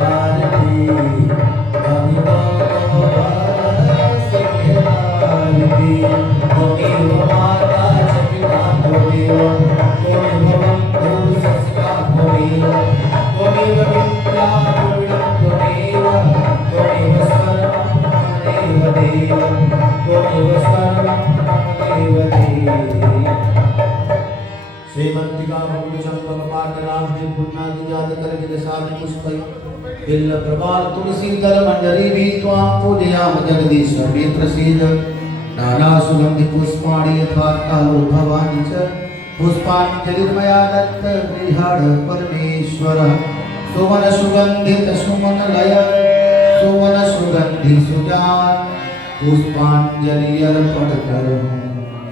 Hare सेवंतिका भगवचंपकपाटलाभे पुण्णादिजातकर्मिदशादिपुष्पै बिल्लप्रवाल तुलसीदलमञ्जरीभिः त्वां पूजयामः जगदीश्वरे प्रसीद नानासुगन्धिपुष्पाणि यथा कालो भवानि च पुष्पाञ्जलिर्मया दत्त गृहाण परमेश्वरः सुमनसुगन्धितसुमनलय सुमनसुगन्धिसुजान् पुष्पांजलि अर्पण करो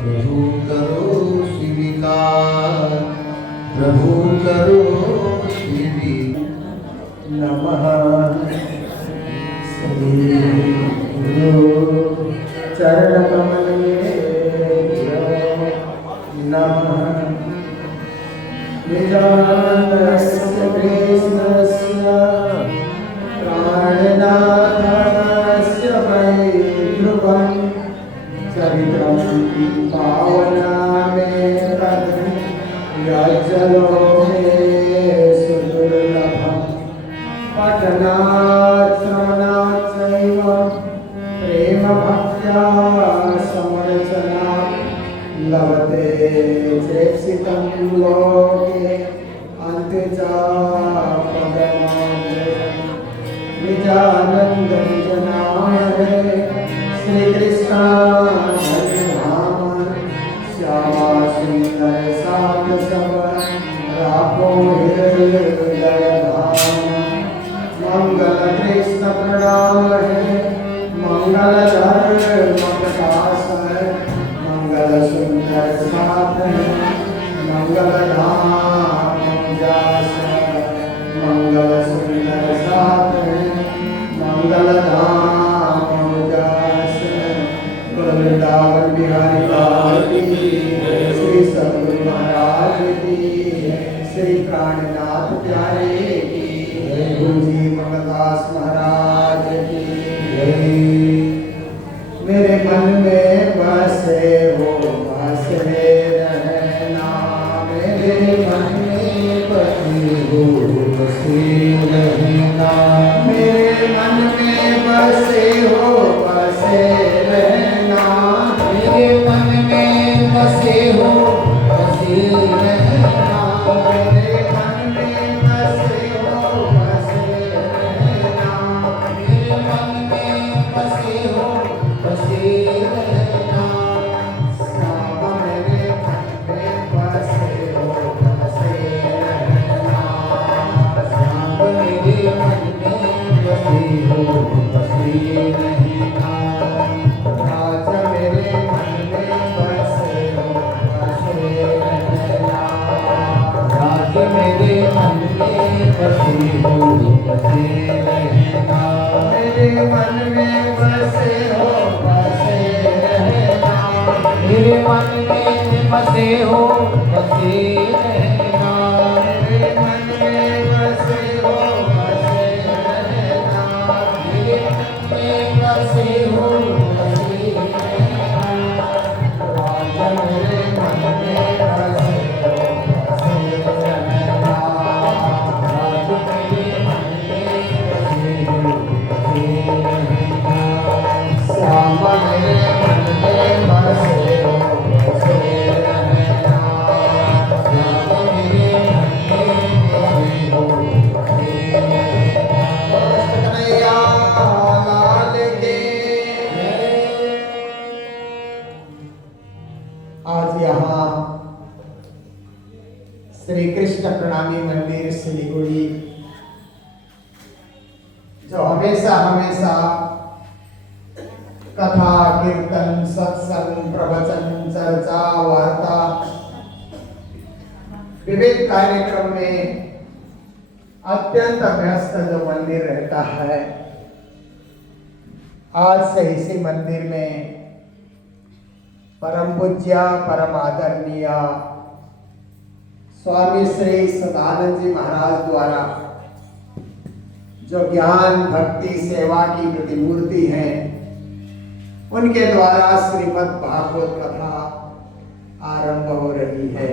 प्रभु करो स्वीकार प्रभु करो स्वीकार नमः श्री गुरु चरण कमले नमः निजानस्य कृष्णस्य प्राणनाथस्य वै ध्रुवं चरित्रं पावनामे तद् यज्जलोके सुदुर्लभं पठनात् श्रवणात् चैव प्रेमभक्त्या समर्चनात् लभते चेप्सितं लोके अन्ते च पदमाञ्जलिं निजानन्द निजनामहे श्री कृष्ण हरे राम श्यामा सुंदर साध सब राखो हृदय धाम मंगल कृष्ण प्रणाम है मंगल धर्म प्रकाश है मंगल सुंदर साध है मंगल धाम जास मंगल सुंदर साध है मंगल धाम जास वृंदावन बिहारी लाल की श्री सद्गुरु महाराज की श्री प्राणनाथ प्यारे की गुरु जी मंगलदास महाराज की मेरे मन में बसे हो बसे रहना मेरे मन में बसे हो बसे रहना मेरे मन में बसे हो बसे रहना मेरे मन में बसे हो बसे रहना मेरे मन में बसे हो बसे रहना मेरे मन में बसे हो बसे रहना श्यामा मेरे मन में बसे हो बसे रहना श्यामा मेरे मन में बसे हो बसे रहना राजा मेरे मन में बसे हो बसे रहना राजा मेरे मन में बसे हो बसे रहना मेरे मन में बसे हो बसे रहना मेरे मन में बसे हो बसे रहना मेरे मन में बसे हो बसे रहना मेरे मन में बसे हो बसे रहना राजा मेरे मन में बसे हो बसे रहना राजा मेरे मन में बसे हो बसे रहना श्यामा मेरे मन में बसे हो बसे रहना श्यामा मेरे मन में बसे हो बसे रहना कन्हैया लाल की आज यहाँ श्री कृष्ण प्रणामी मंदिर सिलीगुड़ी जो हमेशा हमेशा कथा कीर्तन सत्संग प्रवचन चर्चा वार्ता विविध कार्यक्रम में अत्यंत व्यस्त जो मंदिर रहता है आज से इसी मंदिर में परम पूज्य परम आदरणीय स्वामी श्री सदानंद जी महाराज द्वारा जो ज्ञान भक्ति सेवा की प्रतिमूर्ति हैं उनके द्वारा श्रीमद् भागवत कथा आरंभ हो रही है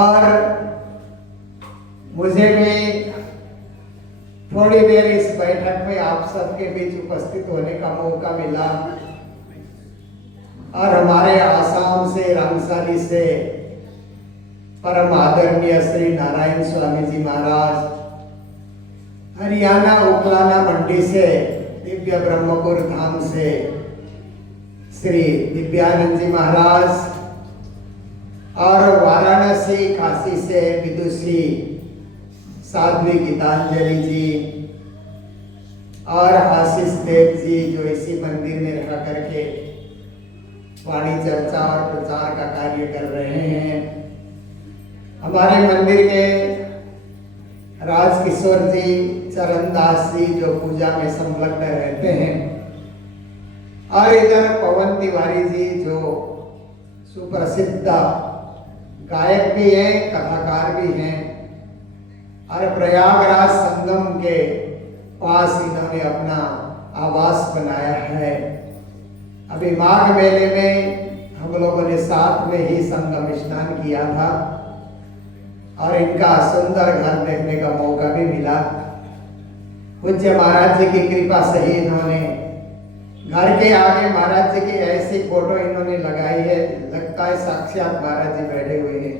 और मुझे भी थोड़ी देर इस बैठक में आप सबके बीच उपस्थित होने का मौका मिला और हमारे आसाम से रंगसाली से परम आदरणीय श्री नारायण स्वामी जी महाराज, हरियाणा उकलाना मंडी से, दिव्य ब्रह्मपुर धाम से श्री दिव्यानंद जी महाराज, और वाराणसी काशी से विदुषी साध्वी गीतांजलि जी, और आशीष देव जी जो इसी मंदिर में रह करके वाणी चर्चा और प्रचार का कार्य कर रहे हैं। हमारे मंदिर के राजकिशोर जी, चरणदास जी जो पूजा में संलग्न रहते हैं, और इधर पवन तिवारी जी जो सुप्रसिद्ध गायक भी हैं, कथाकार भी हैं, और प्रयागराज संगम के पास इन्होंने अपना आवास बनाया है। अभी माघ मेले में हम लोगों ने साथ में ही संगम स्नान किया था और इनका सुंदर घर देखने का मौका भी मिला। पूज्य महाराज जी की कृपा से ही इन्होंने घर के आगे महाराज जी की ऐसी फोटो इन्होंने लगाई है, लगता है साक्षात महाराज जी बैठे हुए हैं।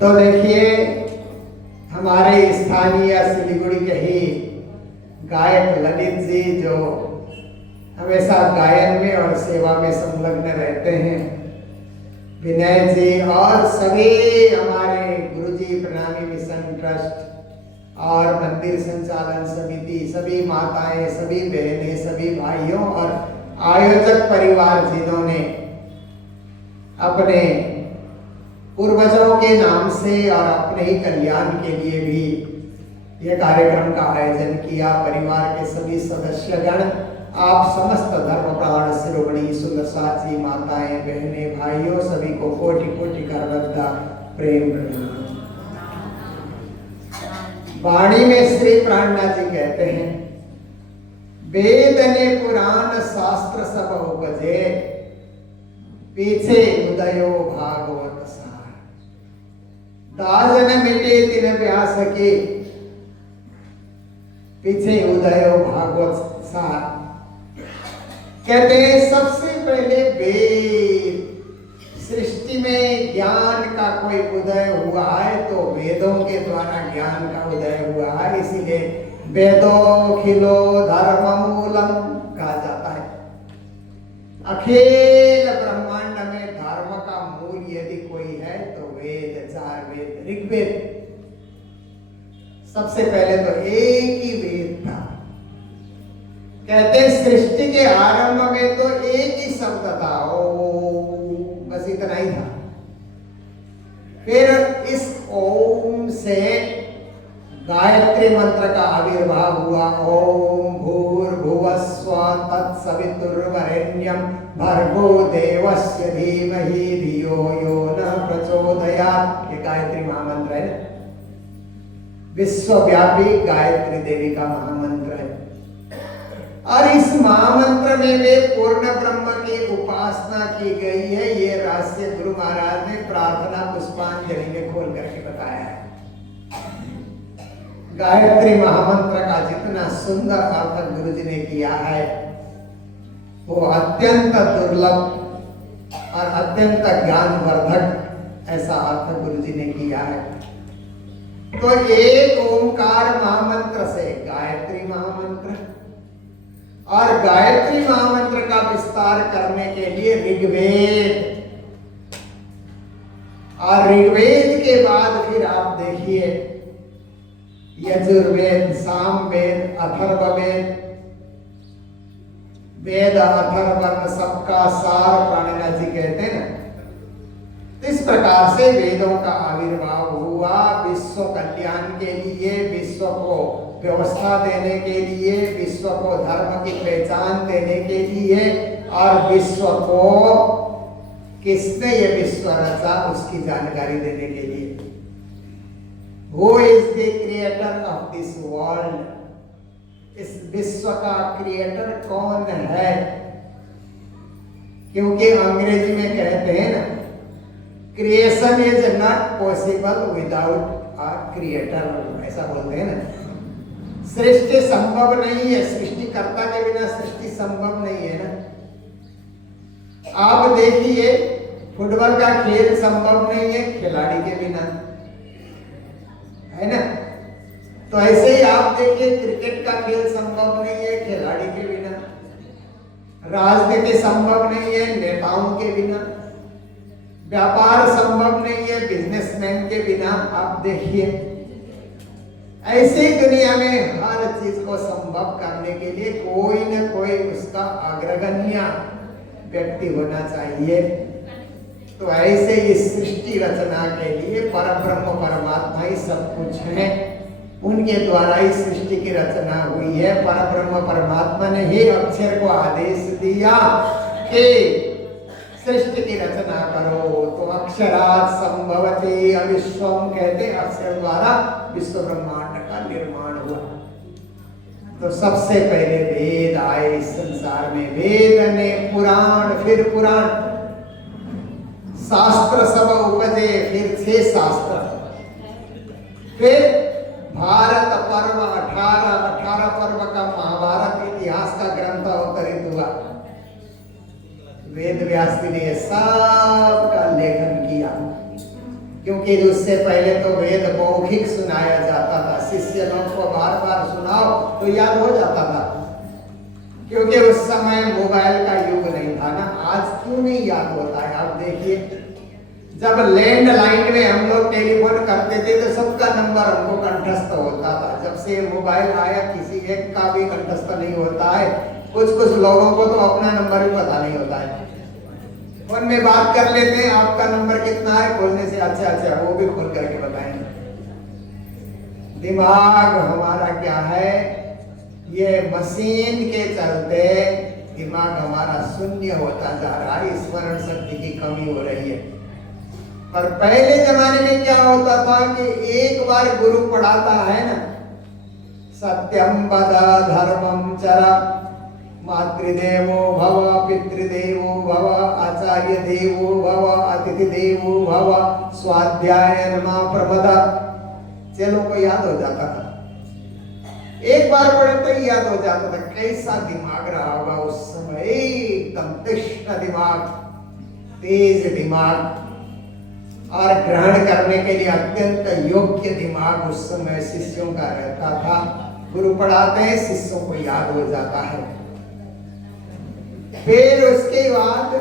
तो देखिए, हमारे स्थानीय सिलीगुड़ी के ही गायक ललित जी जो हमेशा गायन में और सेवा में संलग्न रहते हैं, विनय जी, और सभी हमारे गुरुजी प्रणामी मिशन ट्रस्ट और मंदिर संचालन समिति, सभी माताएं, सभी बहनें, सभी भाइयों और आयोजक परिवार जिन्होंने अपने पूर्वजों के नाम से और अपने ही कल्याण के लिए भी यह कार्यक्रम का आयोजन किया। परिवार के सभी सदस्यगण, आप समस्त धर्म प्राण शिरोमणि सुंदर साथी, माताएं, बहनें, भाइयों, सभी को कोटि कोटि करवद्दा प्रेम प्रणाम। वाणी में श्री प्राणनाथ जी कहते हैं, वेद ने पुराण शास्त्र सब उपजे, पीछे उदयो भागवत सार, दाजन मिटे तिन व्यास के, पीछे उदयो भागवत सार। कहते हैं सबसे पहले वेद, सृष्टि में ज्ञान का कोई उदय हुआ है तो वेदों के द्वारा ज्ञान का उदय हुआ है, इसीलिए वेदोखिलो धर्म मूलम कहा जाता है। अखिल ब्रह्मांड में धर्म का मूल यदि कोई है तो वेद, चार वेद, ऋग्वेद सबसे पहले तो एक ही वेद था। कहते सृष्टि के आरंभ में तो एक ही शब्द था, ओम, बस इतना ही था। फिर इस ओम से गायत्री मंत्र का आविर्भाव हुआ। ओम भूर्भुवस्सुवः तत्सवितुर्वरेण्यं भर्गो देवस्य धीमहि धियो यो नः प्रचोदयात्। ये गायत्री महामंत्र है, विश्वव्यापी गायत्री देवी का महामंत्र है। और इस महामंत्र में वे पूर्ण ब्रह्म की उपासना की गई है। ये रहस्य गुरु महाराज ने प्रार्थना पुष्पांजलि में खोल करके बताया है। गायत्री महामंत्र का जितना सुंदर अर्थ गुरु जी ने किया है वो अत्यंत दुर्लभ और अत्यंत ज्ञानवर्धक ऐसा अर्थ गुरु जी ने किया है। तो एक ओंकार महामंत्र से गायत्री महामंत्र, और गायत्री महामंत्र का विस्तार करने के लिए ऋग्वेद, और ऋग्वेद के बाद फिर आप देखिए यजुर्वेद, सामवेद, अथर्ववेद, वेद अथर्वण सबका सार प्राणनाथ जी कहते हैं ना। इस प्रकार से वेदों का आविर्भाव हुआ विश्व कल्याण के लिए, विश्व को व्यवस्था देने के लिए, विश्व को धर्म की पहचान देने के लिए, और विश्व को किसने ये विश्व रचा उसकी जानकारी देने के लिए। Who is the creator of this world? इस विश्व का क्रिएटर कौन है? क्योंकि अंग्रेजी में कहते हैं ना, creation is not possible without a creator, ऐसा बोलते हैं ना। सृष्टि संभव नहीं है, सृष्टिकर्ता के बिना सृष्टि संभव नहीं है ना। आप देखिए फुटबॉल का खेल संभव नहीं है खिलाड़ी के बिना, है ना। तो ऐसे ही आप देखिए क्रिकेट का खेल संभव नहीं है खिलाड़ी के बिना, राजनीति संभव नहीं है नेताओं के बिना, व्यापार संभव नहीं है बिजनेसमैन के बिना। आप देखिए ऐसे ही दुनिया में हर चीज को संभव करने के लिए कोई न कोई उसका अग्रगण्य व्यक्ति होना चाहिए। तो ऐसे इस सृष्टि रचना के लिए परब्रह्म परमात्मा ही सब कुछ है, उनके द्वारा ही सृष्टि की रचना हुई है। परब्रह्म परमात्मा ने ही अक्षर को आदेश दिया कि सृष्टि की रचना करो, तो अक्षरात् संभवति अविश्वम कहते, अक्षर द्वारा विश्व ब्रह्मांड का निर्माण हुआ। तो सबसे पहले वेद आए इस संसार में, वेद ने पुराण, फिर पुराण, शास्त्र सब उपजे, फिर 6 शास्त्र, फिर भारत पर्व 18 पर्व का महाभारत इतिहास का ग्रंथ अवतरित हुआ। वेद व्यास जी ने सब का लेखन किया, क्योंकि उससे पहले तो वेद मौखिक सुनाया जाता था, शिष्य लोग को बार बार सुनाओ तो याद हो जाता था, क्योंकि उस समय मोबाइल का युग नहीं था ना। आज क्यों नहीं याद होता है? आप देखिए, जब लैंडलाइन में हम लोग टेलीफोन करते थे तो सबका नंबर हमको कंठस्थ होता था। जब से मोबाइल आया किसी एक का भी कंठस्थ नहीं होता है। कुछ लोगों को तो अपना नंबर भी पता नहीं होता है, फोन में बात कर लेते हैं, आपका नंबर कितना है, खोलने से अच्छा वो भी खोल करके बताएंगे। दिमाग हमारा क्या है, ये मशीन के चलते दिमाग हमारा शून्य होता जा रहा है, स्मरण शक्ति की कमी हो रही है। पर पहले जमाने में क्या होता था कि एक बार गुरु पढ़ाता है ना, सत्यम वद धर्मम चर, मातृदेवो भव, पितृदेवो भव, आचार्य देवो भव, अतिथि देवो भव, स्वाध्याय नमा प्रमद, चलो को याद हो जाता था। एक बार पढ़ते ही याद हो जाता था। कैसा दिमाग रहा होगा उस समय, एकदम तीक्ष्ण दिमाग, तेज दिमाग, और ग्रहण करने के लिए अत्यंत योग्य दिमाग उस समय शिष्यों का रहता था। गुरु पढ़ाते हैं, शिष्यों को याद हो जाता है। फिर उसके बाद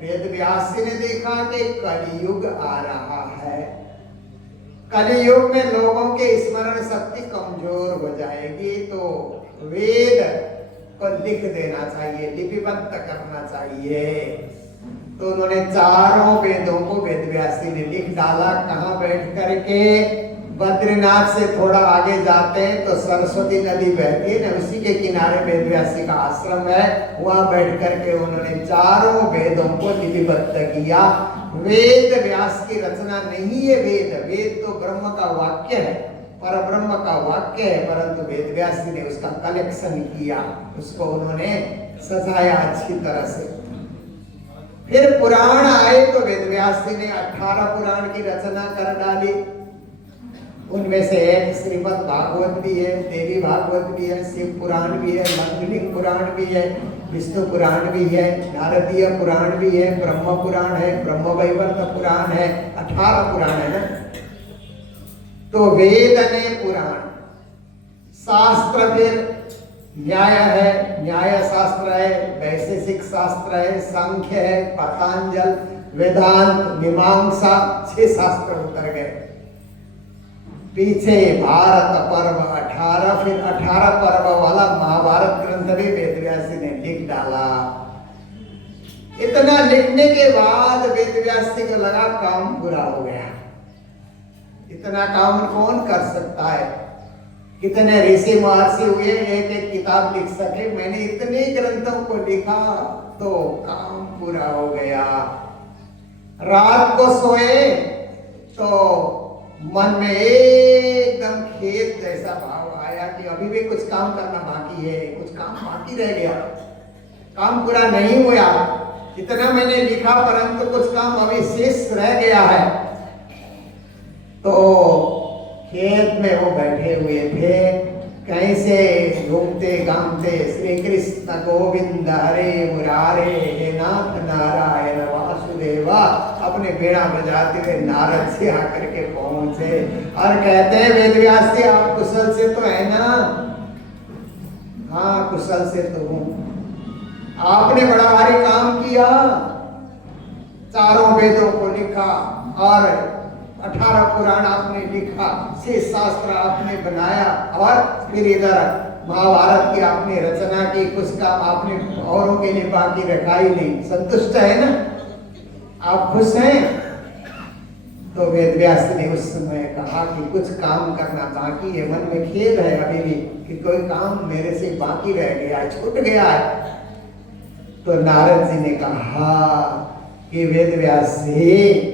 वेद व्यास ने देखा कि कलियुग आ रहा है, कलियुग में लोगों के स्मरण शक्ति कमजोर हो जाएगी, तो वेद को लिख देना चाहिए, लिपिबद्ध करना चाहिए। तो उन्होंने चारों वेदों को वेद व्यास ने लिख डाला। कहाँ बैठ करके? बद्रीनाथ से थोड़ा आगे जाते हैं तो सरस्वती नदी बहती है ना, उसी के किनारे वेद व्यास का आश्रम है। वहां बैठ करके उन्होंने चारों वेदों को लिपिबद्ध किया। वेद व्यास की रचना नहीं है, वेद तो ब्रह्म का वाक्य है, पर ब्रह्म का वाक्य है, परंतु वेद व्यास ने उसका कलेक्शन किया, उसको उन्होंने सजाया अच्छी तरह से। फिर पुराण आए तो वेद व्यास ने 18 पुराण की रचना कर डाली। उनमें से एक श्रीमद् भागवत भी है, देवी भागवत भी है, शिव पुराण भी है, मंगलिक पुराण भी है, विष्णु पुराण भी है, नारदीय पुराण भी है, ब्रह्म पुराण है, ब्रह्म वैवर्त पुराण है, 18 पुराण है ना। तो वेद ने पुराण, शास्त्र फिर न्याय है, न्याय शास्त्र है, वैशेषिक शास्त्र है, सांख्य है, पतंजल, वेदांत, मीमांसा, 6 शास्त्र उतर गए। पीछे भारत पर्व 18, फिर 18 पर्व वाला महाभारत ग्रंथ भी वेद व्यास ने लिख डाला। इतना लिखने के बाद वेद व्यास को लगा काम पूरा हो गया। इतना काम कौन कर सकता है? कितने ऋषि महर्षि हुए, एक एक किताब लिख सके, मैंने इतने ग्रंथों को लिखा तो काम पूरा हो गया। रात को सोए तो मन में एकदम खेद जैसा भाव आया कि अभी भी कुछ काम करना बाकी है, कुछ काम बाकी रह गया, काम पूरा नहीं हुआ। इतना मैंने लिखा परंतु कुछ काम अभी शेष रह गया है। तो खेत में वो बैठे हुए थे, कहीं से घूमते घामते श्री कृष्ण गोविंद हरे मुरारे, हे नाथ नारायण वासुदेवा अपने बीड़ा बजाते हुए नारद से आकर के पहुंचे और कहते हैं वेदव्यास जी आप कुशल से तो है ना? हाँ कुशल से तो हूं। आपने बड़ा भारी काम किया, चारों वेदों को लिखा और 18 पुराण आपने लिखा, 6 शास्त्र आपने बनाया और फिर इधर महाभारत की आपने रचना की। कुछ काम आपने औरों के लिए बाकी रखा ही नहीं। संतुष्ट है ना? आप खुश हैं? तो वेदव्यास ने उस समय कहा कि कुछ काम करना बाकी है, मन में खेद है अभी भी कि कोई काम मेरे से बाकी रह गया, छूट गया है। तो नारद जी ने कहा कि वेदव्यास जी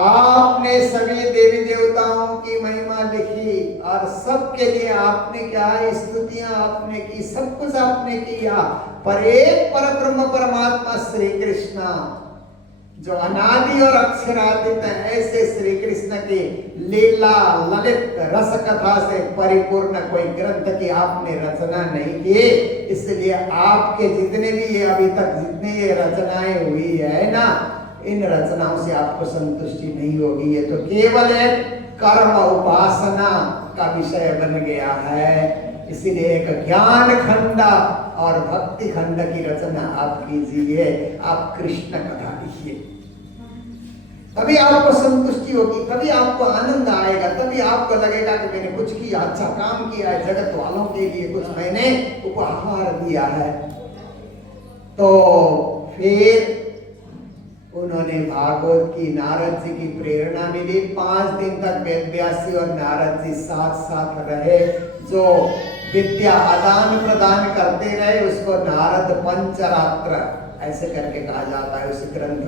आपने सभी देवी देवताओं की महिमा लिखी और सबके लिए आपने क्या स्तुतियां आपने की, सब कुछ आपने किया, पर एक परब्रह्म परमात्मा श्री कृष्ण जो अनादि और अक्षरातीत है, ऐसे श्री कृष्ण की लीला ललित रस कथा से परिपूर्ण कोई ग्रंथ की आपने रचना नहीं की। इसलिए आपके जितने भी ये अभी तक जितने ये रचनाएं हुई है ना, इन रचनाओं से आपको संतुष्टि नहीं होगी। ये तो केवल एक कर्म उपासना का विषय बन गया है। इसीलिए एक ज्ञान खंड और भक्ति खंड की रचना आप कीजिए, आप कृष्ण कथा लिखिए, तभी आपको संतुष्टि होगी, तभी आपको आनंद आएगा, तभी आपको लगेगा कि मैंने कुछ किया, अच्छा काम किया है, जगत वालों के लिए कुछ मैंने उपहार दिया है। तो फिर उन्होंने भागवत की नारद जी की प्रेरणा मिली। 5 दिन तक वेदव्यास जी और नारद जी साथ साथ रहे। जो विद्या आदान प्रदान करते रहे उसको नारद पंचरात्र ऐसे करके कहा जाता है उस ग्रंथ।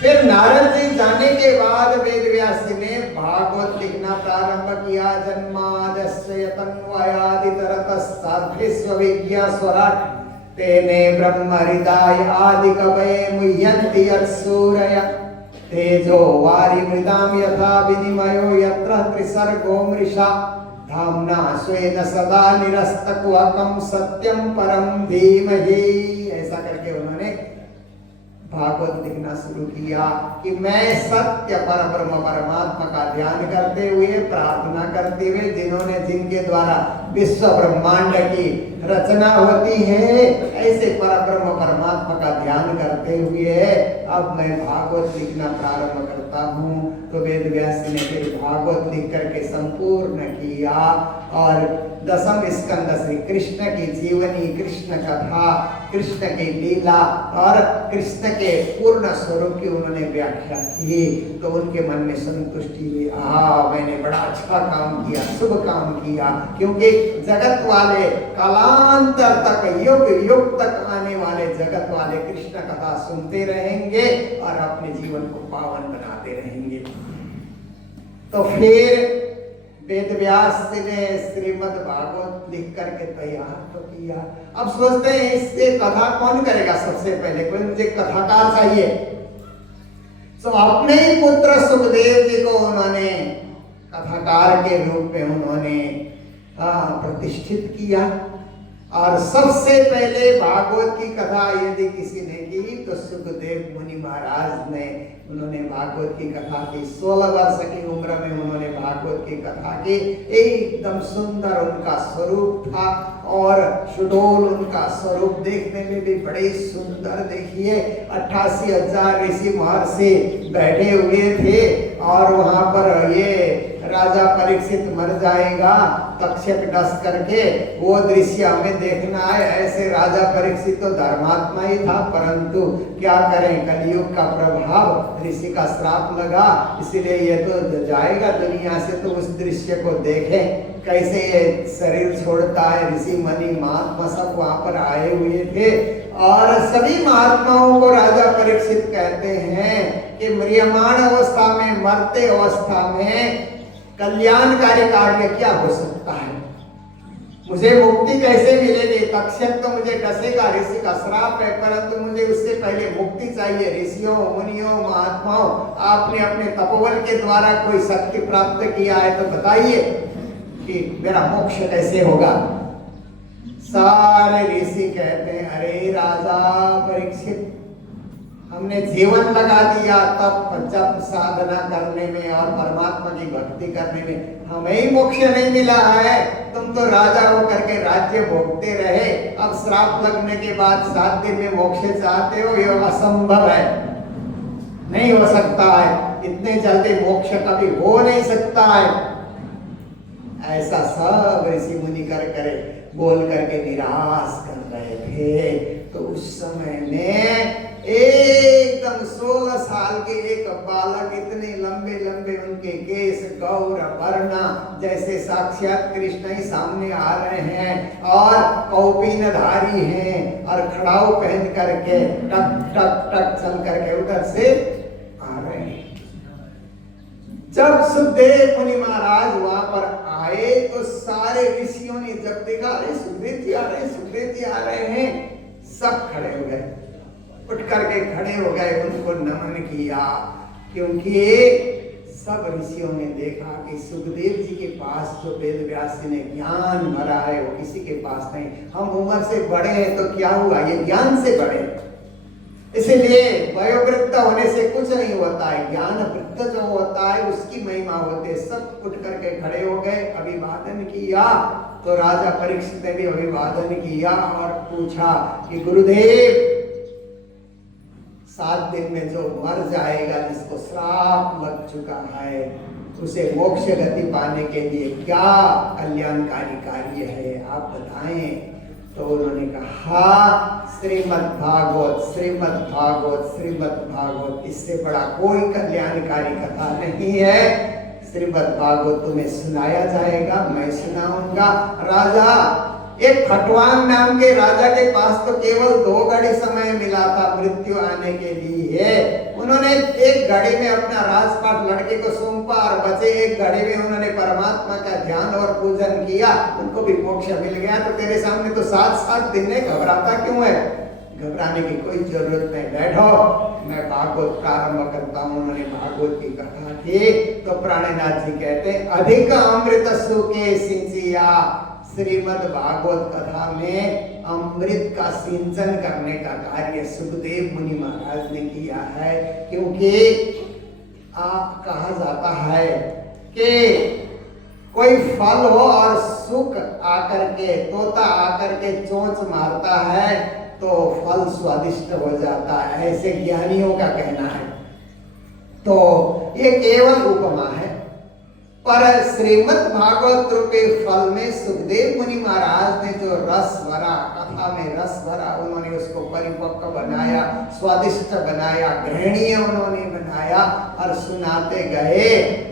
फिर नारद जी जाने के बाद वेदव्यास जी ने भागवत लिखना प्रारंभ किया। जन्माद्यस्य तन्मयादितरतस्साध्विस्वविज्ञास्वराट् तेने ब्रह्म हृदय आदि कवये मुह्यन्ति यत्सूरय तेजो वारि मृदाम यथा विनिमयो यत्र त्रिसर्गो मृषा धाम्ना स्वेन सदा निरस्तकुहकं सत्यं परम धीमहि। ऐसा करके उन्होंने भागवत लिखना शुरू किया कि मैं सत्य पर ब्रह्म परमात्मा का ध्यान करते हुए, प्रार्थना करते हुए, जिनके द्वारा विश्व ब्रह्मांड की रचना होती है, ऐसे पर ब्रह्म परमात्मा का ध्यान करते हुए अब मैं भागवत लिखना प्रारंभ करता हूँ। तो वेदव्यास ने फिर भागवत लिख करके संपूर्ण किया और 10वें स्कंद श्री कृष्ण की जीवनी, कृष्ण कथा, कृष्ण की लीला और कृष्ण के पूर्ण स्वरूप की उन्होंने व्याख्या की। तो उनके मन में संतुष्टि हुई, मैंने बड़ा अच्छा काम किया, शुभ काम किया, क्योंकि जगत वाले कालांतर तक, युग युग तक आने वाले जगत वाले कृष्ण कथा सुनते रहेंगे और अपने जीवन को पावन बनाते रहेंगे। तो फिर वेदव्यास जी ने श्रीमद् भागवत लिख करके तैयार तो किया। अब सोचते हैं इससे कथा कौन करेगा? सबसे पहले कोई मुझे कथाकार चाहिए। तो अपने ही पुत्र सुखदेव जी को उन्होंने कथाकार के रूप में उन्होंने प्रतिष्ठित किया। और सबसे पहले भागवत की कथा यदि किसी ने की तो सुखदेव मुनि महाराज ने, उन्होंने भागवत की कथा की। 16 वर्ष की उम्र में उन्होंने भागवत की कथा की। एकदम सुंदर उनका स्वरूप था और सुडोल उनका स्वरूप देखने में भी बड़े सुंदर। देखिए 88,000 ऋषि महर्षि बैठे हुए थे और वहां पर ये राजा परीक्षित मर जाएगा, तक्षक डस करके वो दृश्य हमें देखना है। ऐसे राजा परीक्षित तो धर्मात्मा ही था, परंतु क्या करें, कलयुग का प्रभाव, ऋषि का श्राप लगा, इसलिए ये तो जाएगा दुनिया से। तो उस दृश्य को देखें कैसे ये शरीर छोड़ता है। ऋषि मुनि महात्मा सब वहां पर आए हुए थे और सभी महात्माओं को राजा परीक्षित कहते हैं कि म्रियमाण अवस्था में, मरते अवस्था में कल्याणकारी कार्य क्या हो सकता है, मुझे मुक्ति कैसे मिलेगी? तक्षक तो मुझे डसेगा, ऋषि का श्राप है, परंतु मुझे उससे पहले मुक्ति चाहिए। ऋषियों, मुनियों, महात्माओं, आपने अपने तपोबल के द्वारा कोई शक्ति प्राप्त किया है तो बताइए कि मेरा मोक्ष कैसे होगा। सारे ऋषि कहते हैं, अरे राजा परीक्षित, हमने जीवन लगा दिया, तब जब साधना करने में और परमात्मा की भक्ति करने में हमें ही मोक्ष नहीं मिला है। तुम तो राजा होकर के राज्य भोगते रहे, अब श्राप लगने के बाद 7 दिन में मोक्ष चाहते हो, यह असंभव है, नहीं हो सकता है, इतने जल्दी मोक्ष कभी हो नहीं सकता है। ऐसा सब ऋषि मुनि करे बोल करके निराश कर रहे थे। तो उस समय में एकदम 16 साल के एक बालक, इतने लंबे लंबे उनके केस, गौर वर्ण, जैसे साक्षात कृष्ण ही सामने आ रहे हैं, और कौपीनधारी हैं, और खड़ाऊ पहन करके टक टक टक चल करके उधर से आ रहे हैं। जब सुखदेव मुनि महाराज वहां पर आए तो सारे ऋषियों ने जब देखा, अरे सुखदेव जी आ रहे हैं, सुखदेव जी आ रहे हैं, सब खड़े हो गए, उठ करके खड़े हो गए, उनको नमन किया। क्योंकि सब ऋषियों ने देखा कि सुखदेव जी के पास जो वेद व्यास जी ने ज्ञान भरा है वो किसी के पास नहीं। हम उम्र से बड़े हैं तो क्या हुआ, ये ज्ञान से बड़े, इसलिए वयोवृद्ध होने से कुछ नहीं होता है, ज्ञान वृद्ध जो होता है उसकी महिमा होती है। सब उठ करके खड़े हो गए, अभिवादन किया। तो राजा परीक्षित ने भी अभिवादन किया और पूछा कि गुरुदेव, 7 दिन में जो मर जाएगा, जिसको श्राप लग चुका है, उसे मोक्ष गति पाने के लिए क्या कल्याणकारी कार्य है, आप बताएं। तो उन्होंने कहा, श्रीमद् भागवत, श्रीमद् भागवत, श्रीमद् भागवत, इससे बड़ा कोई कल्याणकारी कथा नहीं है। श्रीमद् भागवत तुम्हें सुनाया जाएगा, मैं सुनाऊंगा। राजा, एक खटवांग नाम के राजा के पास तो केवल 2 घड़ी समय मिला था मृत्यु आने के लिए। उन्होंने 1 घड़ी में अपना राजपाट लड़के को सौंपा और बचे 1 घड़ी में उन्होंने परमात्मा का ध्यान और पूजन किया, उनको भी मोक्ष मिल गया। तो तेरे सामने तो 7 दिन में घबराता क्यों है? घबराने की कोई जरूरत नहीं, बैठो, मैं भागवत प्रारंभ करता हूँ। उन्होंने भागवत की कथा की तो प्राणनाथ जी कहते हैं, अधिक अमृत सुके सिंचिया। श्रीमद् भागवत कथा में अमृत का सिंचन करने का कार्य सुखदेव मुनि महाराज ने किया है। क्योंकि कहा जाता है कि कोई फल हो और सुख आकर के, तोता आकर के चोंच मारता है तो फल स्वादिष्ट हो जाता है, ऐसे ज्ञानियों का कहना है। तो ये केवल उपमा है, पर श्रीमद् भागवत रूपी फल में सुखदेव मुनि महाराज ने जो रस भरा, कथा में रस भरा, उन्होंने उसको परिपक्व बनाया, स्वादिष्ट बनाया, ग्रहणीय उन्होंने बनाया और सुनाते गए।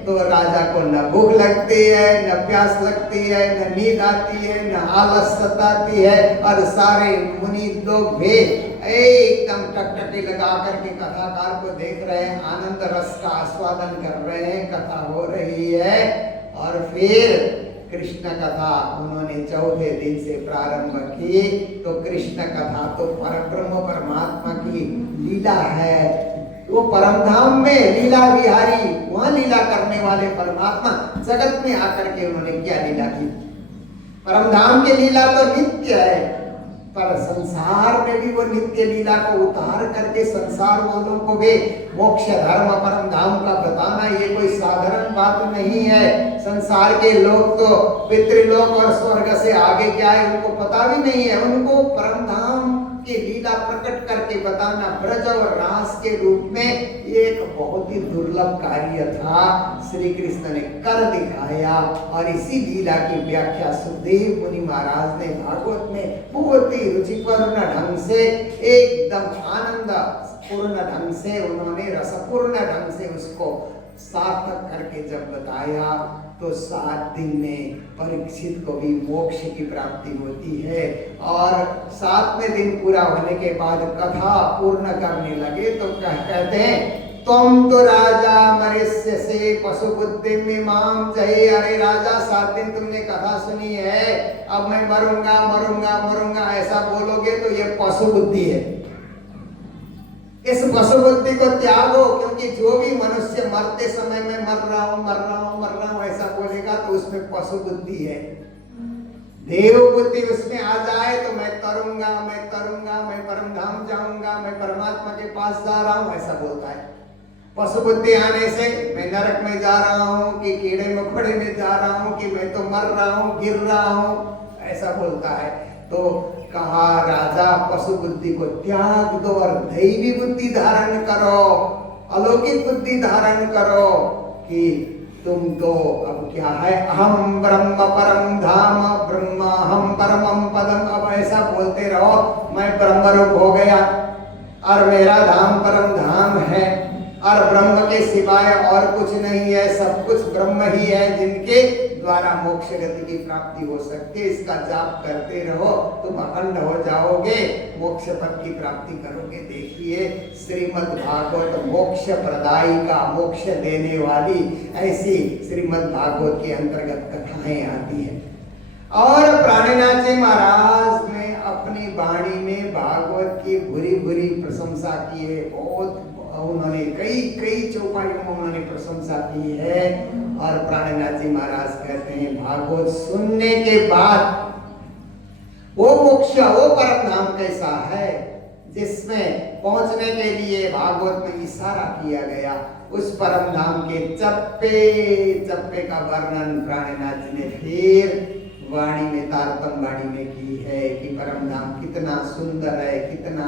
तो राजा को न भूख लगती है, न प्यास लगती है, न नींद आती है, न आलस सताती है, और सारे मुनि लोग भी एकदम टकटकी लगा करके कथाकार को देख रहे हैं, आनंद रस का आस्वादन कर रहे हैं, कथा हो रही है। और फिर कृष्ण कथा उन्होंने 4थे दिन से प्रारंभ की। तो कृष्ण कथा तो परब्रह्म परमात्मा की लीला है, वो परमधाम में लीला विहारी, वहां लीला करने वाले परमात्मा जगत में आकर के उन्होंने क्या लीला की। परमधाम की लीला तो नित्य है, पर संसार में भी वो नित्य लीला को उतार करके संसार वालों को भी मोक्ष धर्म परम धाम का बताना ये कोई साधारण बात नहीं है। संसार के लोग तो पितृलोक और स्वर्ग से आगे क्या है उनको पता भी नहीं है। उनको परम धाम की लीला प्रकट करके बताना ब्रज और रास के रूप में ये एक बहुत ही दुर्लभ कार्य था, श्री कृष्ण ने कर दिखाया। और इसी लीला की व्याख्या सुखदेव मुनि महाराज ने भागवत में बहुत ही रुचिपूर्ण ढंग से, एकदम आनंद पूर्ण ढंग से, उन्होंने रसपूर्ण ढंग से उसको सार्थक करके जब बताया तो 7 दिन में परीक्षित को भी मोक्ष की प्राप्ति होती है। और 7वें दिन पूरा होने के बाद कथा पूर्ण करने लगे तो कहते हैं, तुम तो राजा मनुष्य से पशु बुद्धि में माम जहे। अरे राजा, 7 दिन तुमने कथा सुनी है, अब मैं मरूंगा मरूंगा मरूंगा ऐसा बोलोगे तो ये पशु बुद्धि है। इस पशु बुद्धि को त्यागो, क्योंकि जो भी मनुष्य मरते समय में मर रहा हूं मर रहा हूं मर रहा हूं ऐसा बोलेगा तो उसमें पशु बुद्धि है। देव बुद्धि उसमें आ जाए तो मैं तरूंगा, मैं तरूंगा, मैं परम धाम जाऊंगा, मैं परमात्मा के पास जा रहा हूं, ऐसा बोलता है। पशु बुद्धि आने से मैं नरक में जा रहा हूं, कि कीड़े मकोड़े में जा रहा हूं, कि मैं तो मर रहा हूं, गिर रहा हूं, ऐसा बोलता है। तो कहा राजा पशु बुद्धि को त्याग दो और दैवी बुद्धि धारण करो, अलौकिक बुद्धि धारण करो कि तुम तो अब क्या है, अहम ब्रह्म परम धाम, ब्रह्म हम परमम पदम, अब ऐसा बोलते रहो मैं ब्रह्म रूप हो गया और मेरा धाम परम धाम है और ब्रह्म के सिवाय और कुछ नहीं है, सब कुछ ब्रह्म ही है जिनके द्वारा मोक्ष गति की प्राप्ति हो सकती है। इसका जाप करते रहो, तुम अखंड हो जाओगे, मोक्ष पद की प्राप्ति करोगे। देखिए श्रीमद् भागवत मोक्ष प्रदायिका, मोक्ष देने वाली ऐसी श्रीमद् भागवत के अंतर्गत कथाएं आती हैं। और प्राणनाथ जी महाराज ने अपनी वाणी में भागवत की बुरी बुरी प्रशंसा की है। बहुत उन्होंने कई कई चौपाइयों में उन्होंने प्रशंसा की है। और प्राणनाथ जी महाराज कहते हैं भागवत सुनने के बाद वो मोक्ष, वो परम धाम कैसा है जिसमें पहुंचने के लिए भागवत में इशारा किया गया, उस परम धाम के चप्पे चप्पे का वर्णन प्राणनाथ जी ने फिर वाणी में, तारतम वाणी में की है कि परम धाम कितना सुंदर है, कितना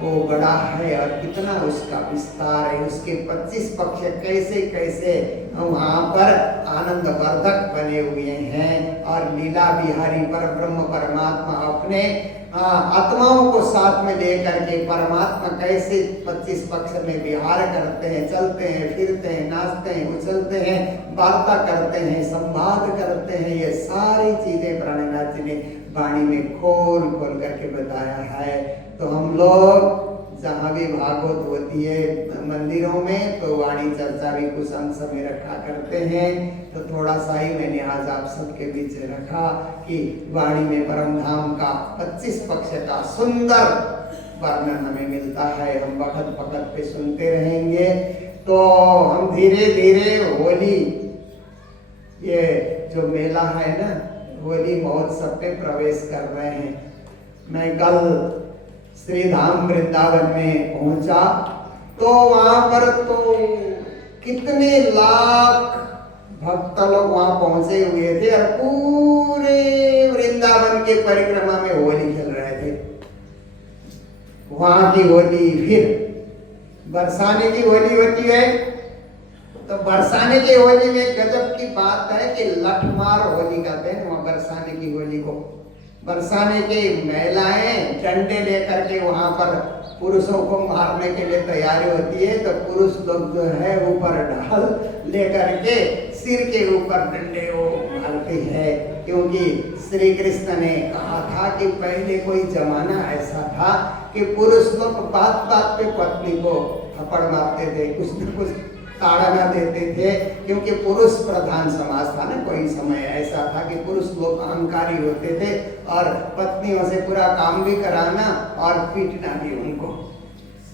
वो बड़ा है और कितना उसका विस्तार है, उसके 25 पक्ष कैसे कैसे वहाँ पर आनंद वर्धक बने हुए हैं। और लीला बिहारी पर ब्रह्म परमात्मा अपने आत्माओं को साथ में लेकर के परमात्मा कैसे 25 पक्ष में विहार करते हैं, चलते हैं, फिरते हैं, नाचते हैं, उछलते हैं, वार्ता करते हैं, संवाद करते हैं, ये सारी चीजें प्राणनाथ जी ने वाणी में खोल खोल करके बताया है। तो हम लोग जहाँ भी भागवत होती है मंदिरों में तो वाणी चर्चा भी कुछ अंश में रखा करते हैं। तो थोड़ा सा ही मैंने आज आप सबके बीच रखा कि वाणी में परम धाम का 25 पक्ष का सुंदर वर्णन हमें मिलता है। हम वक्त वक्त पे सुनते रहेंगे। तो हम धीरे धीरे होली, ये जो मेला है ना, होली महोत्सव पे प्रवेश कर रहे हैं। मैं कल श्री धाम वृंदावन में पहुंचा तो वहां पर तो कितने लाख भक्त लोग वहां पहुंचे हुए थे और पूरे वृंदावन के परिक्रमा में होली खेल रहे थे। वहां की होली, फिर बरसाने की होली होती है तो बरसाने की होली में गजब की बात है कि लठमार होली कहते हैं वहां बरसाने की होली को। बरसाने की महिलाएं डंडे लेकर के वहां पर पुरुषों को मारने के लिए तैयारी होती है। तो पुरुष लोग जो है ऊपर ढाल लेकर के सिर के ऊपर डंडे वो मारते हैं, क्योंकि श्री कृष्ण ने कहा था कि पहले कोई जमाना ऐसा था कि पुरुष लोग बात बात पे पत्नी को थप्पड़ मारते थे, कुछ न कुछ ताड़ना देते थे, क्योंकि पुरुष प्रधान समाज था ना। कोई समय ऐसा था कि पुरुष लोग अहंकारी होते थे और पत्नियों से पूरा काम भी कराना और पीटना भी उनको।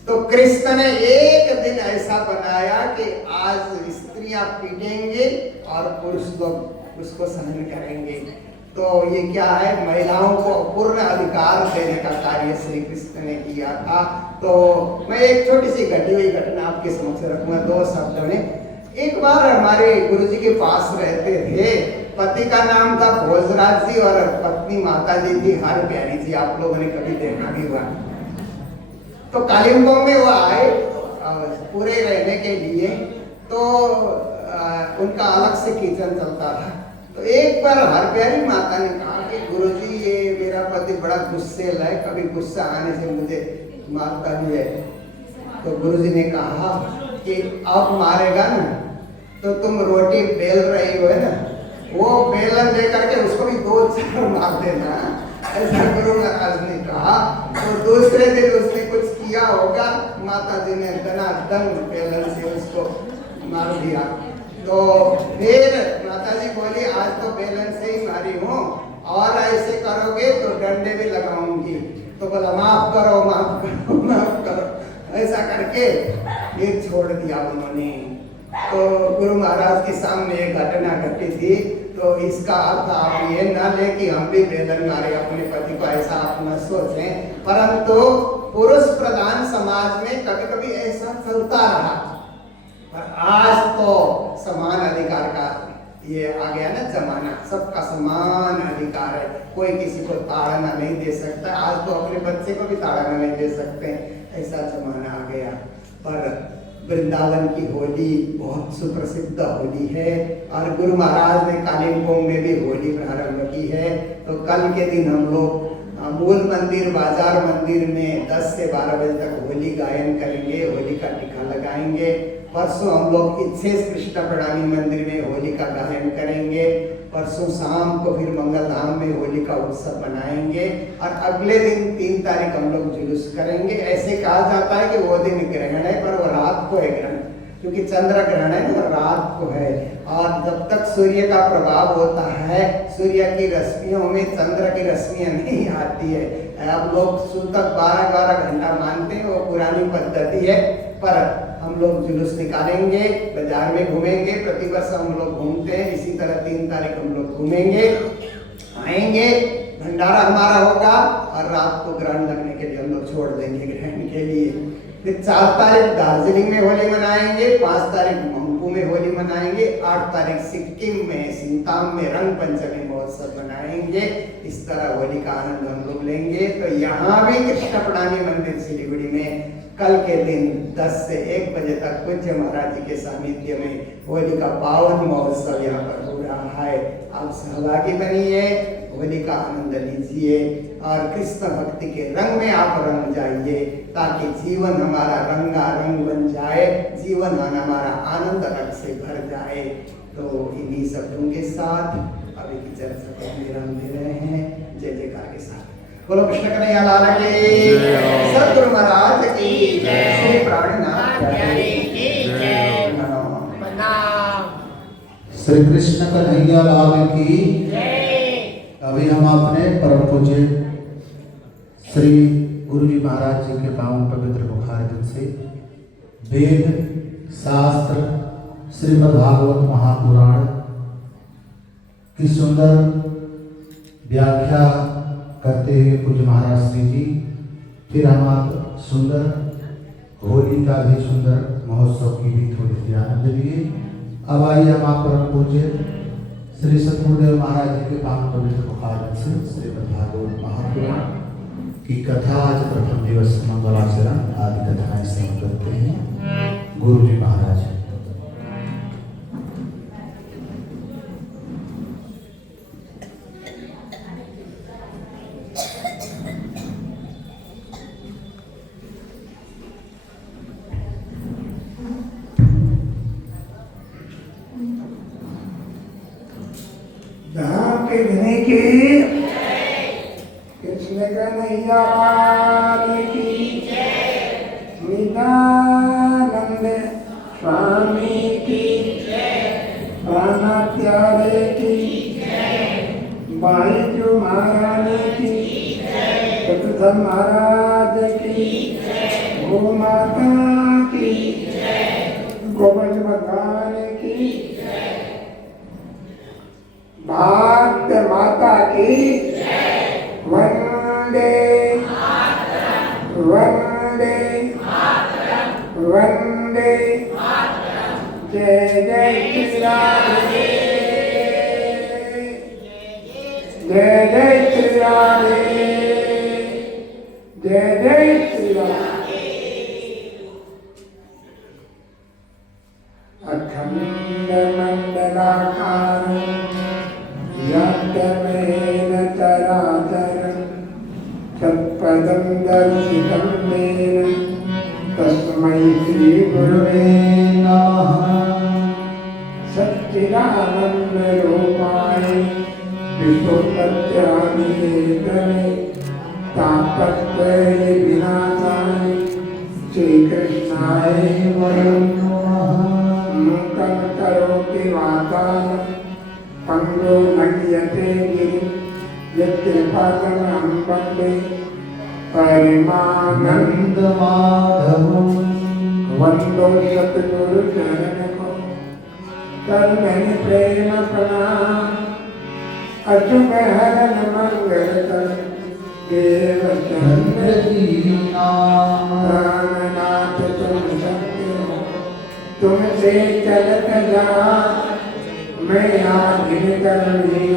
तो कृष्ण ने एक दिन ऐसा बनाया कि आज स्त्रियां पीटेंगे और पुरुष लोग उसको सहन करेंगे। तो ये क्या है, महिलाओं को पूर्ण अधिकार देने का कार्य श्री कृष्ण ने किया था। तो मैं एक छोटी सी घटी हुई घटना आपके समक्ष रखूंगा 2 शब्द में। एक बार हमारे गुरुजी के पास रहते थे, पति का नाम था भोजराज जी और पत्नी माता जी थी हर प्यारी जी, आप लोगों ने कभी देखा भी हुआ। तो कालिम्पोंग में वो आए पूरे रहने के लिए, तो उनका अलग से किचन चलता था। तो एक बार हर प्यारी माता ने कहा कि गुरुजी ये मेरा पति बड़ा गुस्सेल है, कभी गुस्सा आने से मुझे मारता भी है। तो गुरुजी ने कहा कि अब मारेगा ना तो तुम रोटी बेल रही हो है ना, वो बेलन लेकर के उसको भी 2-4 मार देना, ऐसा गुरु महाराज ने कहा। तो दूसरे दिन उसने कुछ किया होगा, माता जी ने दनादन बेलन से उसको मार दिया। तो फिर माता जी बोली आज तो बेलन से ही मारी हूँ और ऐसे करोगे तो डंडे भी लगाऊंगी। तो बोला माफ करो माफ करो माफ करो, ऐसा करके फिर छोड़ दिया उन्होंने। तो गुरु महाराज के सामने एक घटना घटी थी। तो तो इसका अर्थ आप ये न ले कि हम भी वेदन नारी अपने पति को ऐसा आप न सोचें, परंतु पुरुष प्रधान समाज में कभी कभी ऐसा चलता रहा, पर आज तो समान अधिकार का ये आ गया ना जमाना, सबका समान अधिकार है, कोई किसी को ताड़ना नहीं दे सकता। आज तो अपने बच्चे को भी ताड़ना नहीं दे सकते, ऐसा जमाना आ गया। पर वृंदावन की होली बहुत सुप्रसिद्ध होली है और गुरु महाराज ने कालिम्पोंग में भी होली प्रारंभ की है। तो कल के दिन हम लोग मूल मंदिर बाजार मंदिर में 10 से 12 बजे तक होली गायन करेंगे, होली का टीका लगाएंगे। परसों हम लोग इच्छेश कृष्ण प्रणामी मंदिर में होली का गायन करेंगे। परसों शाम को फिर मंगल धाम में होली का उत्सव मनाएंगे और अगले दिन 3 तारीख हम लोग जुलूस करेंगे। ऐसे कहा जाता है कि वो दिन ग्रहण है, पर वो रात को है ग्रहण, क्योंकि चंद्र ग्रहण है तो रात को है। और जब तक सूर्य का प्रभाव होता है, सूर्य की रश्मियों में चंद्र की रश्मियां नहीं आती है। अब लोग सूतक 12-12 घंटा मानते हैं, वो पुरानी पद्धति है। पर हम लोग जुलूस निकालेंगे, बाजार में घूमेंगे, प्रतिवर्ष हम लोग घूमते हैं, इसी तरह 3 तारीख हम लोग घूमेंगे, आएंगे, भंडारा हमारा होगा और रात को ग्रहण लगने के लिए हम लोग छोड़ देंगे ग्रहण के लिए। फिर 4 तारीख दार्जिलिंग में होली मनाएंगे, 5 तारीख मंगपू में होली मनाएंगे, 8 तारीख सिक्किम में सिंगताम में रंग पंचमी महोत्सव मनाएंगे। इस तरह होली का आनंद हम लोग लेंगे। तो यहाँ भी कृष्ण प्रणामी मंदिर सिलीगुड़ी में कल के दिन 10 से 1 बजे तक पूज्य महाराज जी के सानिध्य में होली का पावन महोत्सव यहाँ पर हो रहा है। आप सहभागी बनिए, होली का आनंद लीजिए और कृष्ण भक्ति के रंग में आप रंग जाइए, ताकि जीवन हमारा रंगारंग बन जाए, जीवन हमारा आनंद रंग से भर जाए। तो इन्हीं शब्दों के साथ अभी की चर्चा को विराम दे रहे हैं। जय जयकार के साथ बोलो कृष्ण कन्हैया लाल की, सतगुरु महाराज की, श्री प्राणनाथ की जय। श्री कृष्ण कन्हैया लाल की जय। अभी हम अपने परम पूज्य श्री गुरु जी महाराज जी के पावन पवित्र मुखारविंद से वेद शास्त्र श्रीमद् भागवत महापुराण की सुंदर व्याख्या करते हुए पूज्य महाराज श्री जी, फिर हम आप सुंदर होली का भी सुंदर महोत्सव की भी थोड़ी सी आनंद लिए। अब आइए हम आप परम पूज्य श्री सतगुरुदेव महाराज जी के पावन पवित्र मुखारविंद से श्रीमद् भागवत महापुराण की कथा आज प्रथम दिवस मंगलाचरण आदि कथाएं श्रवण करते हैं। गुरु जी महाराज कृष्ण कन्हैया लाल की जय, नित्यानंद स्वामी की जय, प्राणात्यारे की जय, बाईजू महारानी की जय, चतुर्थ महाराज की जय, गो माता की जय, गोविंद भगवान की जय, भारत माता की जय। वंदे वंदे वंदे जय जय श्री राधे, जय जय श्री राधे, जय जय श्री राधे। अखंड मंडलाकारं यज्ञमेन चराचरं तत्पदं दर्शितं येन तस्मै श्री गुरुवे नमः। सच्चिदानंद रूपाय विश्वोत्पत्त्यादिहेतवे तापत्रय विनाशाय श्री कृष्णाय वयं नमः। मूकं करोति वाचालं पंगो नह्यते गिरिं यत्कृपातमहं वन्दे परमानंद माधवं। वंदो सतगुरु चरण को कर मैंने प्रेम प्रणाम, अशुभ हरण मंगल कर देव चंद्र प्राणनाथ तुम सत्य हो, तुमसे चलत जा मैं आधीन करनी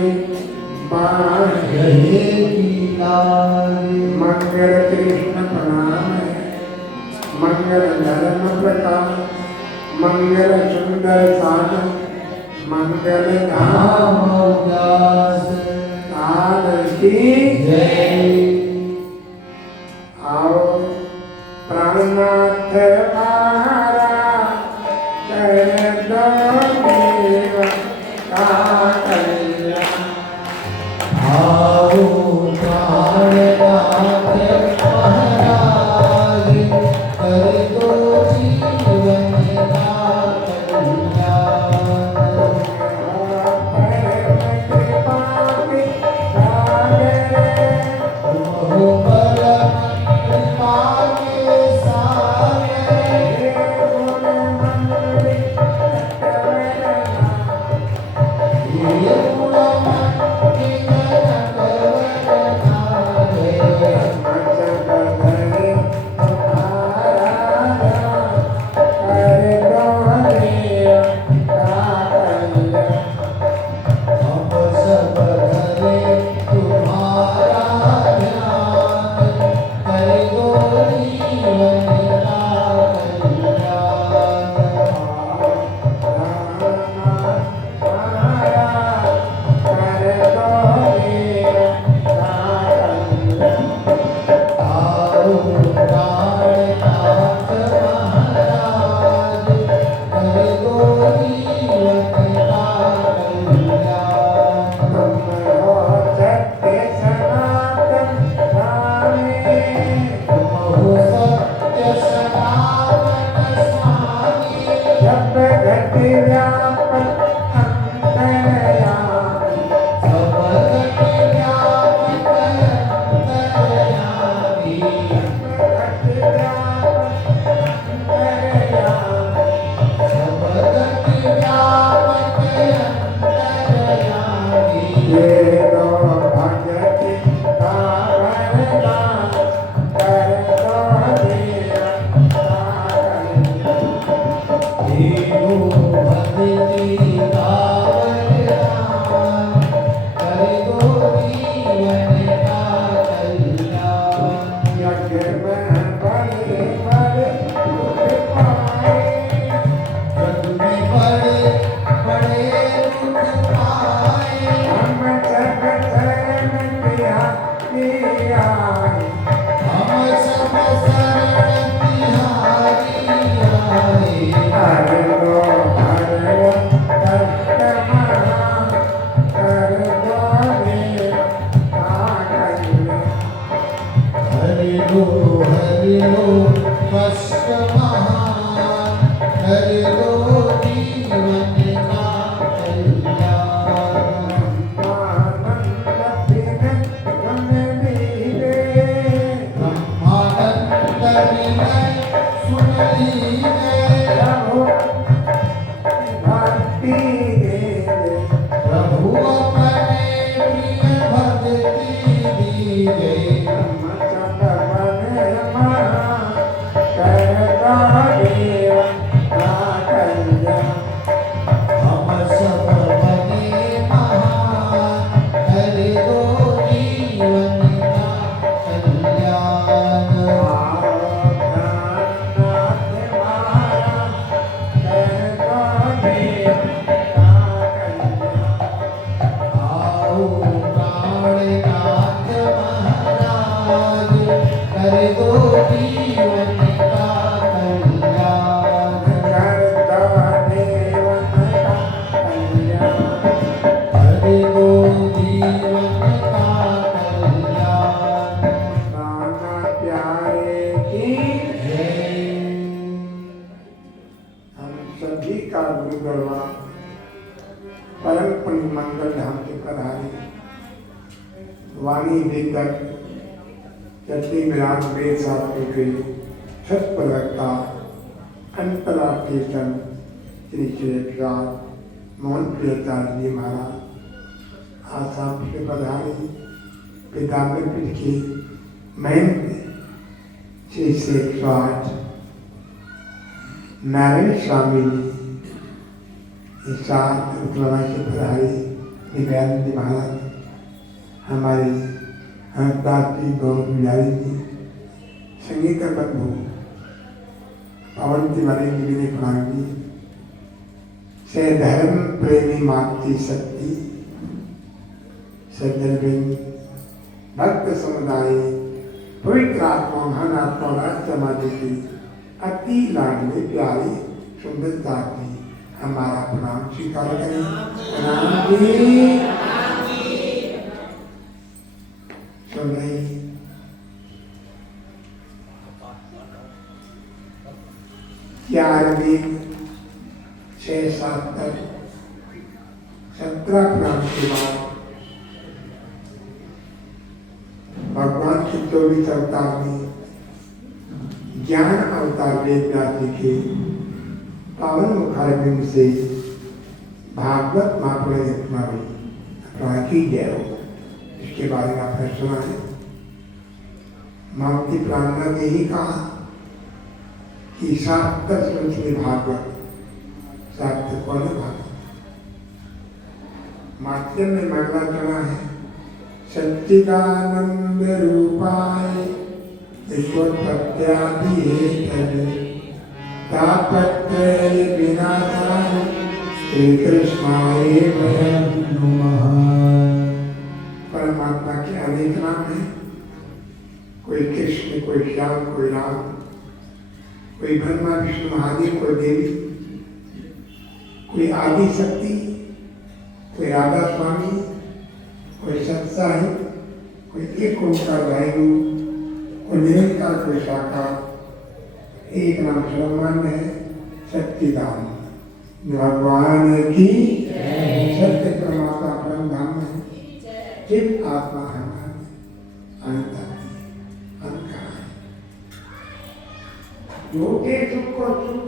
मंगल कृष्ण प्रणाम है, मंगल धर्म प्रकाश, मंगल सुंदर साधन, मंगल धाम की आओ प्राणनाथ मारा कर दो देव का कल्याण। आओ प्राणनाथ महाराज कर दो जीवन का वाणी देकर चटनी मिलान वेद शास्त्र के छठ प्रवक्ता अंतरा कीर्तन श्री श्री मोहन प्रियता जी महाराज आसाम से पधारे पीताम्बर पीठ के महंत श्री 108 नारायण स्वामी जी इस साथ उत्तरायण से पधारे दिव्यानंद जी महाराज, हमारे हंसदास जी गौर पुजारी जी, संगीत बंधु पवन तिवारी जी, विनय कुमार जी, से धर्म प्रेमी मातृ शक्ति सज्जन बिंद भक्त समुदाय पवित्र आत्मा महान आत्मा राज समाधि की अति लाडली प्यारी सुंदरता की हमारा प्रणाम स्वीकार करें। प्रणाम जी। सुन रही 6-7 तक 17 प्रणाम के बाद भगवान की 24 अवतार में ज्ञान अवतार वेद व्यास जी के पावन मुखारबिंद से भागवत महापुराण की जय हो। इसके बारे में आपने सुना है। मामती प्रार्थना ने ही कहा कि 7 में भागवत 7 कौन भागवत माध्यम में मंगला चला है। सच्चिदानंद रूपाय विश्वोत्पत्त्यादि हेतवे तापत्रय विनाशाय श्री कृष्णाय वयं नमः। परमात्मा के अनेक नाम हैं। कोई कृष्ण, कोई श्याम, कोई राम, कोई ब्रह्मा विष्णु महादेव, कोई देवी, कोई आदि शक्ति, कोई राधा स्वामी, कोई सत्साही, कोई एक ओंकार वायु, कोई निरंकार, कोई साकार। एक नाम सर्वमान्य है, सच्चिदानंद भगवान की सत्य परमात्मा परम धाम है। चित आत्मा हमारे अनंत है। जो के सुख को सुख